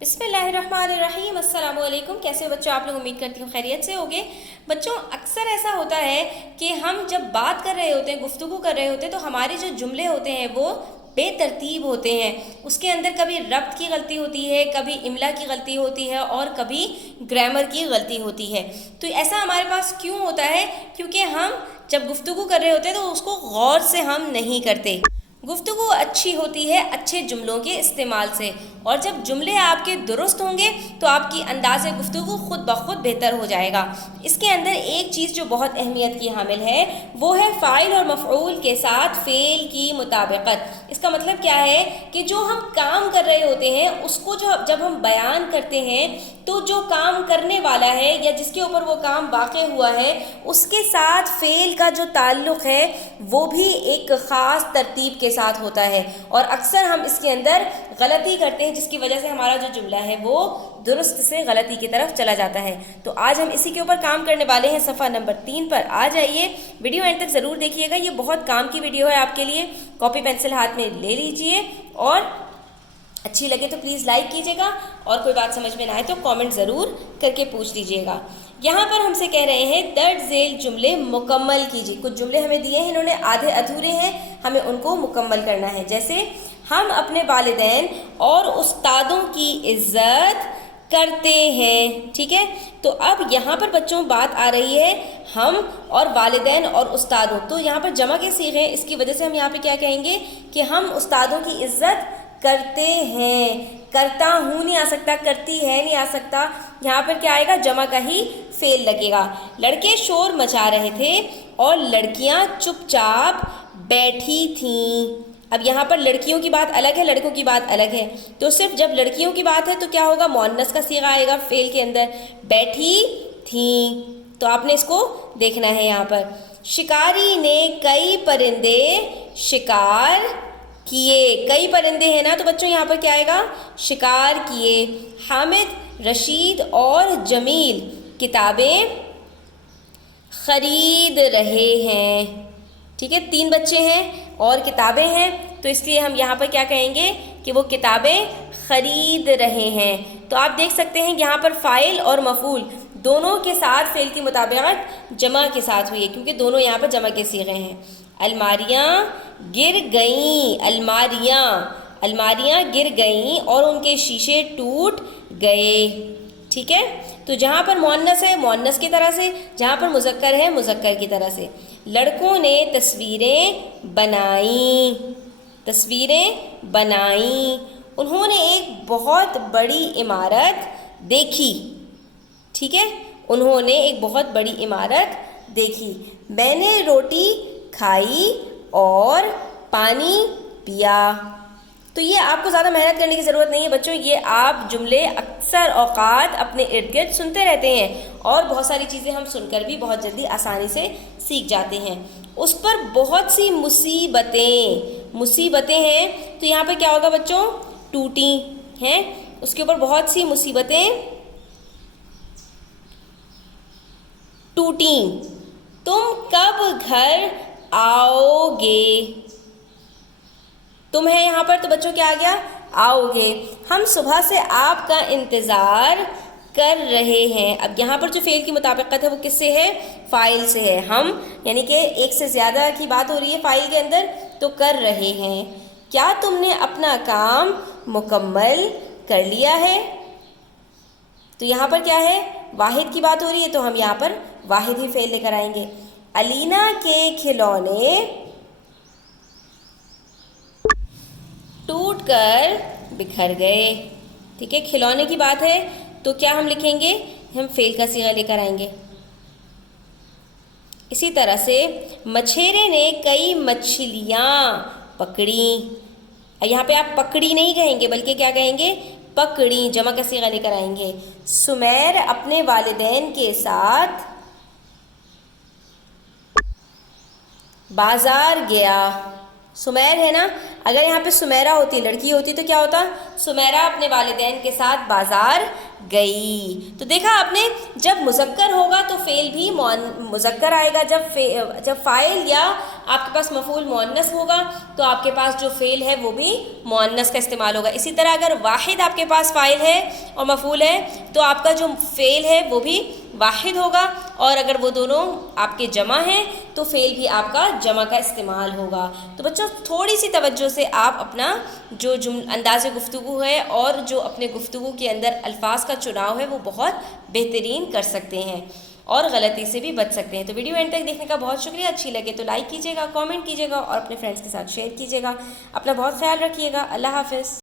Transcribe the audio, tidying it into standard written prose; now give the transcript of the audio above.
बिस्मिल्लाहिर्रहमानिर्रहीम। अस्सलाम वालेकुम। कैसे हो बच्चों? आप लोग, उम्मीद करती हूँ खैरियत से होगे। बच्चों, अक्सर ऐसा होता है कि हम जब बात कर रहे होते हैं, गुफ्तगू कर रहे होते हैं, तो हमारे जो जुमले होते हैं वो बेतरतीब होते हैं। उसके अंदर कभी रब्त की गलती होती है, कभी इमला की गलती होती है और कभी ग्रामर की गलती होती है। तो ऐसा हमारे पास क्यों होता है? क्योंकि हम जब गुफ्तगू कर रहे होते हैं तो उसको गौर से हम नहीं करते। गुफ्तगू अच्छी होती है अच्छे जुमलों के इस्तेमाल से, और जब जुमले आपके दुरुस्त होंगे तो आपकी अंदाज़ गुफ्तगू खुद ब खुद बेहतर हो जाएगा। इसके अंदर एक चीज़ जो बहुत अहमियत की हामिल है वो है फ़ाइल और मफ़ऊल के साथ फ़ेल की मुताबिकत। इसका मतलब क्या है कि जो हम काम कर रहे होते हैं उसको जब हम बयान करते हैं तो जो काम करने वाला है या जिसके ऊपर वो काम वाक़े हुआ है उसके साथ फ़ेल का जो ताल्लुक़ है वो भी एक ख़ास तरतीब के साथ होता है, और अक्सर हम इसके अंदर गलती करते हैं जिसकी वजह से हमारा जो जुमला है वो दुरुस्त से गलती की तरफ चला जाता है। तो आज हम इसी के ऊपर काम करने वाले हैं। सफ़ा नंबर 3 पर आ जाइए। वीडियो एंड तक ज़रूर देखिएगा, ये बहुत काम की वीडियो है आपके लिए। कॉपी पेंसिल हाथ में ले लीजिए और अच्छी लगे तो प्लीज़ लाइक कीजिएगा, और कोई बात समझ में ना आए तो कमेंट ज़रूर करके पूछ लीजिएगा। यहाँ पर हमसे कह रहे हैं दर्ज झेल जुमले मुकम्मल कीजिए। कुछ जुमले हमें दिए हैं, इन्होंने आधे अधूरे हैं, हमें उनको मुकम्मल करना है। जैसे हम अपने वालिदैन और उस्तादों की इज़्ज़त करते हैं। ठीक है, तो अब यहाँ पर बच्चों बात आ रही है हम और वालिदैन और उस्तादों, तो यहाँ पर जमा के सीगे हैं, इसकी वजह से हम यहाँ पे क्या कहेंगे कि हम उस्तादों की इज़्ज़त करते हैं। करता हूँ नहीं आ सकता, करती है नहीं आ सकता, यहाँ पर क्या आएगा? जमा का ही फेल लगेगा। लड़के शोर मचा रहे थे और लड़कियाँ चुपचाप बैठी थीं। अब यहाँ पर लड़कियों की बात अलग है, लड़कों की बात अलग है। तो सिर्फ जब लड़कियों की बात है तो क्या होगा? मुअन्नस का सीगा आएगा फेल के अंदर, बैठी थीं। तो आपने इसको देखना है। यहाँ पर शिकारी ने कई परिंदे शिकार किए। कई परिंदे हैं ना, तो बच्चों यहाँ पर क्या आएगा? शिकार किए। हामिद, रशीद और जमील किताबें खरीद रहे हैं। ठीक है, 3 बच्चे हैं और किताबें हैं, तो इसलिए हम यहाँ पर क्या कहेंगे कि वो किताबें खरीद रहे हैं। तो आप देख सकते हैं यहाँ पर फ़ाइल और मफ़ूल दोनों के साथ फ़ेल की मुताबिकत जमा के साथ हुई है, क्योंकि दोनों यहाँ पर जमा के सीगे हैं। अलमारियाँ गिर गईं। अलमारियाँ गिर गईं और उनके शीशे टूट गए। ठीक है, तो जहाँ पर मुअन्नस है मुअन्नस की तरह से, जहाँ पर मुज़क्कर है मुज़क्कर की तरह से। लड़कों ने तस्वीरें बनाईं। उन्होंने एक बहुत बड़ी इमारत देखी। ठीक है, उन्होंने एक बहुत बड़ी इमारत देखी। मैंने रोटी खाई और पानी पिया। तो ये आपको ज़्यादा मेहनत करने की ज़रूरत नहीं है बच्चों, ये आप जुमले अक्सर औक़ात अपने इर्द गिर्द सुनते रहते हैं, और बहुत सारी चीज़ें हम सुनकर भी बहुत जल्दी आसानी से सीख जाते हैं। उस पर बहुत सी मुसीबतें हैं, तो यहाँ पर क्या होगा बच्चों? टूटी हैं। उसके ऊपर बहुत सी मुसीबतें टूटी। तुम कब घर आओगे? तुम है यहाँ पर, तो बच्चों क्या आ गया? आओगे। हम सुबह से आपका इंतज़ार कर रहे हैं। अब यहाँ पर जो फेल की मुताबिकत है वो किससे है? फ़ाइल से है। हम यानी कि एक से ज़्यादा की बात हो रही है फ़ाइल के अंदर, तो कर रहे हैं। क्या तुमने अपना काम मुकम्मल कर लिया है? तो यहाँ पर क्या है? वाहिद की बात हो रही है, तो हम यहाँ पर वाहिद ही फेल लेकर आएंगे। अलीना के खिलौने टूट कर बिखर गए। ठीक है, खिलौने की बात है, तो क्या हम लिखेंगे? हम फेल का सीगा लेकर आएंगे। इसी तरह से मछेरे ने कई मछलियाँ पकड़ी। यहाँ पे आप पकड़ी नहीं कहेंगे बल्कि क्या कहेंगे? पकड़ी। जमा का सीगा लेकर आएंगे। सुमैर अपने वालिदैन के साथ बाजार गया। सुमैर है ना, अगर यहाँ पे सुमेरा होती, लड़की होती, तो क्या होता? सुमेरा अपने वालिदैन के साथ बाजार गई। तो देखा आपने, जब मुज़क्कर होगा तो फ़ेल भी मुज़क्कर आएगा, जब फ़ाइल या آپ کے پاس مفعول مؤنث ہوگا تو آپ کے پاس جو فعل ہے وہ بھی مؤنث کا استعمال ہوگا. اسی طرح اگر واحد آپ کے پاس فاعل ہے اور مفعول ہے تو آپ کا جو فعل ہے وہ بھی واحد ہوگا, اور اگر وہ دونوں آپ کے جمع ہیں تو فعل بھی آپ کا جمع کا استعمال ہوگا. تو بچوں تھوڑی سی توجہ سے آپ اپنا جو انداز گفتگو ہے اور جو اپنے گفتگو کے اندر الفاظ کا چناؤ ہے وہ بہت بہترین کر سکتے ہیں اور غلطی سے بھی بچ سکتے ہیں. تو ویڈیو اینڈ تک دیکھنے کا بہت شکریہ. اچھی لگے تو لائک کیجیے گا, کامنٹ کیجیے گا اور اپنے فرینڈس کے ساتھ شیئر کیجیے گا. اپنا بہت خیال رکھیے گا. اللہ حافظ.